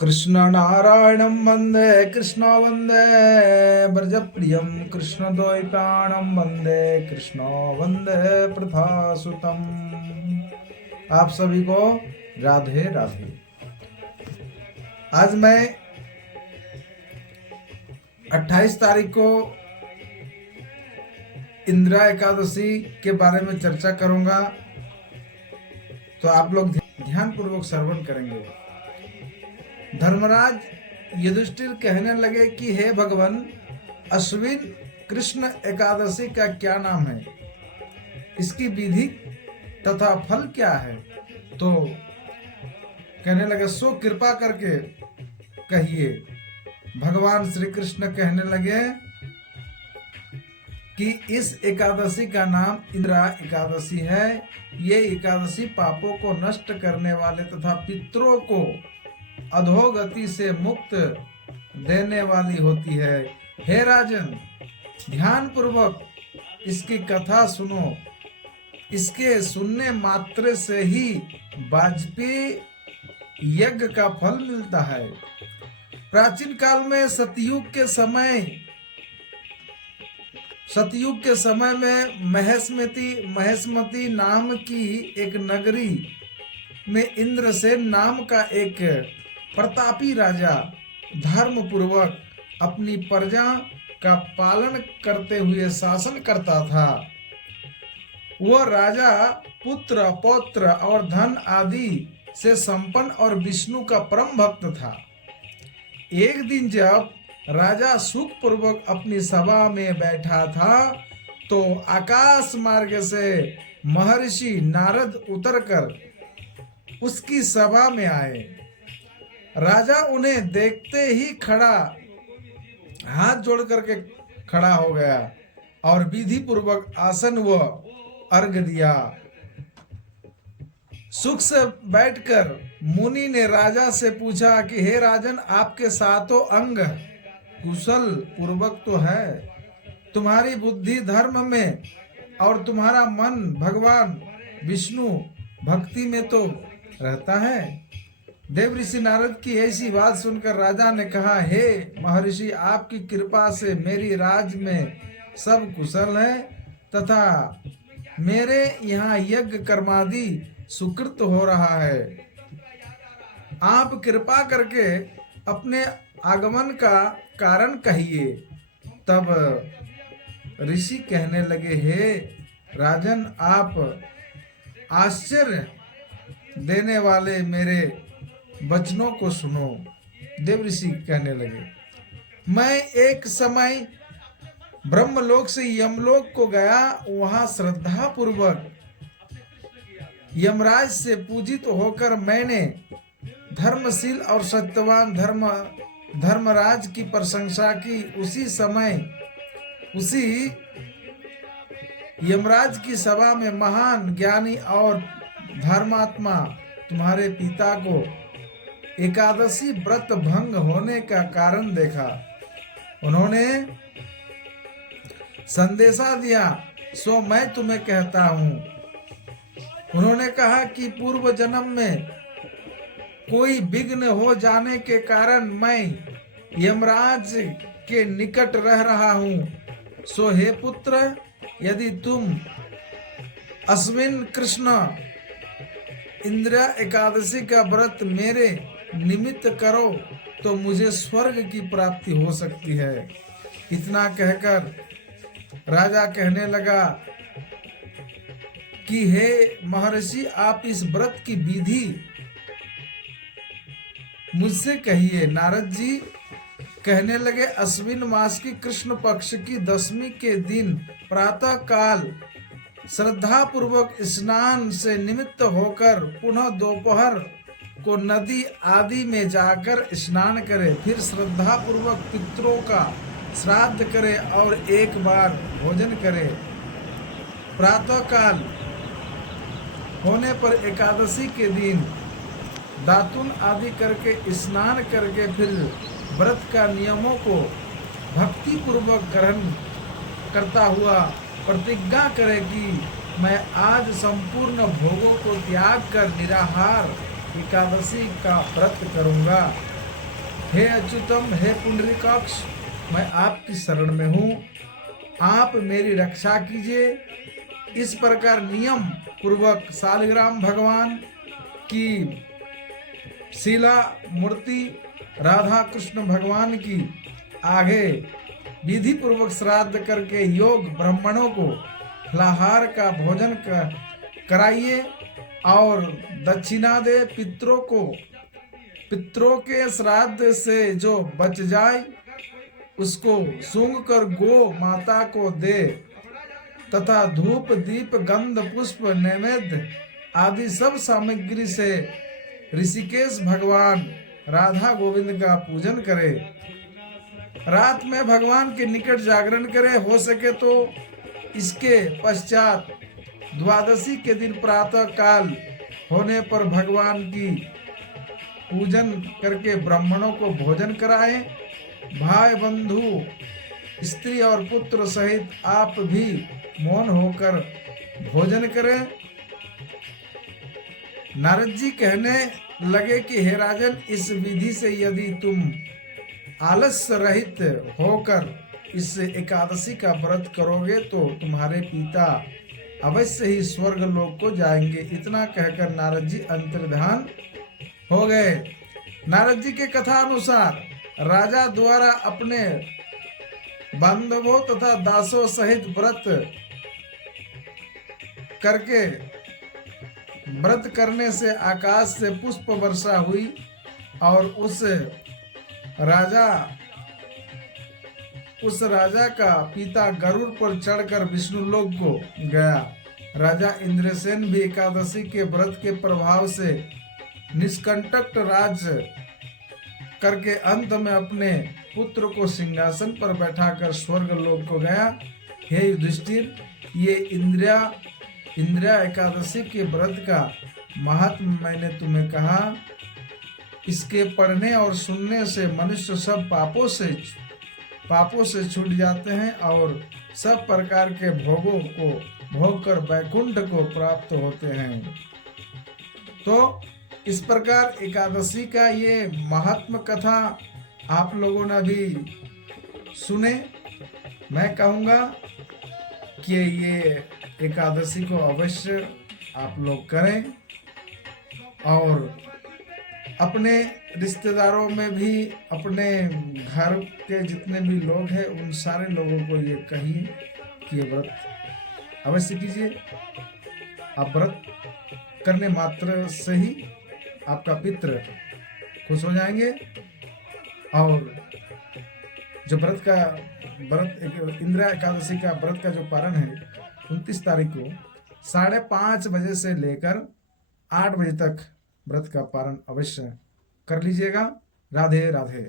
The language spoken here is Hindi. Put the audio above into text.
कृष्णनारायणं वन्दे कृष्ण वन्दे व्रजप्रियं कृष्णद्वैपायनं वन्दे कृष्ण वन्दे प्रथासुतम्। आप सभी को राधे राधे। आज मैं 28 तारीख को इंदिरा एकादशी के बारे में चर्चा करूंगा, तो आप लोग ध्यान पूर्वक श्रवण करेंगे। धर्मराज युधिष्ठिर कहने लगे कि हे भगवान, अश्विन कृष्ण एकादशी का क्या नाम है, इसकी विधि तथा फल क्या है? तो कहने लगे सो कृपा करके कहिए। भगवान श्री कृष्ण कहने लगे कि इस एकादशी का नाम इंदिरा एकादशी है। ये एकादशी पापों को नष्ट करने वाले तथा पितरों को अधोगति से मुक्त देने वाली होती है। हे राजन, ध्यान पूर्वक इसकी कथा सुनो। इसके सुनने मात्र से ही वाजपेयी यज्ञ का फल मिलता है। प्राचीन काल में सतयुग के समय में महेशमती नाम की एक नगरी में इंद्रसेन नाम का एक प्रतापी राजा धर्म पूर्वक अपनी प्रजा का पालन करते हुए शासन करता था। वह राजा पुत्र पौत्र और धन आदि से संपन्न और विष्णु का परम भक्त था। एक दिन जब राजा सुख पूर्वक अपनी सभा में बैठा था, तो आकाश मार्ग से महर्षि नारद उतरकर उसकी सभा में आए। राजा उन्हें देखते ही हाथ जोड़ करके खड़ा हो गया और विधि पूर्वक आसन व अर्घ दिया। सुख से बैठकर मुनि ने राजा से पूछा कि हे राजन, आपके सातों अंग कुशल पूर्वक तो है, तुम्हारी बुद्धि धर्म में और तुम्हारा मन भगवान विष्णु भक्ति में तो रहता है। देव ऋषि नारद की ऐसी बात सुनकर राजा ने कहा, हे महर्षि, आपकी कृपा से मेरी राज में सब कुशल है तथा मेरे यहाँ यज्ञ कर्मादि सुकृत हो रहा है। आप कृपा करके अपने आगमन का कारण कहिए। तब ऋषि कहने लगे, हे राजन, आप आश्चर्य देने वाले मेरे वचनों को सुनो। देव ऋषि कहने लगे, मैं एक समय ब्रह्मलोक से यमलोक को गया। वहां श्रद्धा पूर्वक यमराज से पूजित होकर मैंने धर्मशील और सत्यवान धर्मराज की प्रशंसा की। उसी समय उसी यमराज की सभा में महान ज्ञानी और धर्मात्मा तुम्हारे पिता को एकादशी व्रत भंग होने का कारण देखा। उन्होंने संदेशा दिया, सो मैं तुम्हें कहता हूँ। उन्होंने कहा कि पूर्व जन्म में कोई विघ्न हो जाने के कारण मैं यमराज के निकट रह रहा हूँ। सो हे पुत्र, यदि तुम अश्विन कृष्ण इंदिरा एकादशी का व्रत मेरे निमित्त करो तो मुझे स्वर्ग की प्राप्ति हो सकती है। इतना कहकर राजा कहने लगा कि हे महर्षि, आप इस व्रत की विधि मुझसे कहिए। नारद जी कहने लगे, अश्विन मास की कृष्ण पक्ष की दशमी के दिन प्रातः काल श्रद्धा पूर्वक स्नान से निमित्त होकर पुनः दोपहर को नदी आदि में जाकर स्नान करे। फिर श्रद्धा पूर्वक पितरों का श्राद्ध करे और एक बार भोजन करे। प्रातः काल होने पर एकादशी के दिन दातुन आदि करके स्नान करके फिर व्रत का नियमों को भक्ति पूर्वक ग्रहण करता हुआ प्रतिज्ञा करे कि मैं आज संपूर्ण भोगों को त्याग कर निराहार एकादशी का व्रत करूंगा। हे अच्युतम, हे पुंडरीकाक्ष, मैं आपकी शरण में हूँ, आप मेरी रक्षा कीजिए। इस प्रकार नियम पूर्वक शालिग्राम भगवान की शिला मूर्ति राधा कृष्ण भगवान की आगे विधि पूर्वक श्राद्ध करके योग ब्राह्मणों को फलाहार का भोजन कराइए और दक्षिणा दे। पितरों के श्राद्ध से जो बच जाए उसको सूंघ कर गो माता को दे तथा धूप दीप गंध पुष्प नैवेद्य आदि सब सामग्री से ऋषिकेश भगवान राधा गोविंद का पूजन करे। रात में भगवान के निकट जागरण करे, हो सके तो इसके पश्चात द्वादशी के दिन प्रातः काल होने पर भगवान की पूजन करके ब्राह्मणों को भोजन कराएं। भाई बंधु स्त्री और पुत्र सहित आप भी मौन होकर भोजन करें। नारद जी कहने लगे कि हे राजन, इस विधि से यदि तुम आलस्य रहित होकर इस एकादशी का व्रत करोगे तो तुम्हारे पिता अवश्य ही स्वर्ग लोक को जाएंगे। इतना कहकर नारद जी अंतर्ध्यान हो गए। नारद जी के कथा अनुसार राजा द्वारा अपने बांधवों तथा दासों सहित व्रत करने से आकाश से पुष्प वर्षा हुई और उस राजा का पिता गरुड़ पर चढ़कर विष्णुलोक को गया। राजा इंद्रसेन भी एकादशी के व्रत के प्रभाव से निष्कंटक राज करके अंत में अपने पुत्र को सिंहासन पर बैठाकर स्वर्ग लोक को गया। हे युधिष्ठिर, ये इंद्रिया एकादशी के व्रत का महात्म मैंने तुम्हें कहा। इसके पढ़ने और सुनने से मनुष्य सब पापों से छूट जाते हैं और सब प्रकार के भोगों को भोग कर वैकुंठ को प्राप्त होते हैं। तो इस प्रकार एकादशी का ये महात्म कथा आप लोगों ने भी सुने। मैं कहूँगा कि ये एकादशी को अवश्य आप लोग करें और अपने रिश्तेदारों में भी, अपने घर के जितने भी लोग हैं उन सारे लोगों को ये कहिए कि ये व्रत अवश्य कीजिए। आप व्रत करने मात्र से ही आपका पितृ खुश हो जाएंगे। और जो इंद्रिया एकादशी का व्रत का जो पारण है 29 तारीख को 5:30 बजे से लेकर 8 बजे तक व्रत का पारण अवश्य कर लीजिएगा। राधे राधे।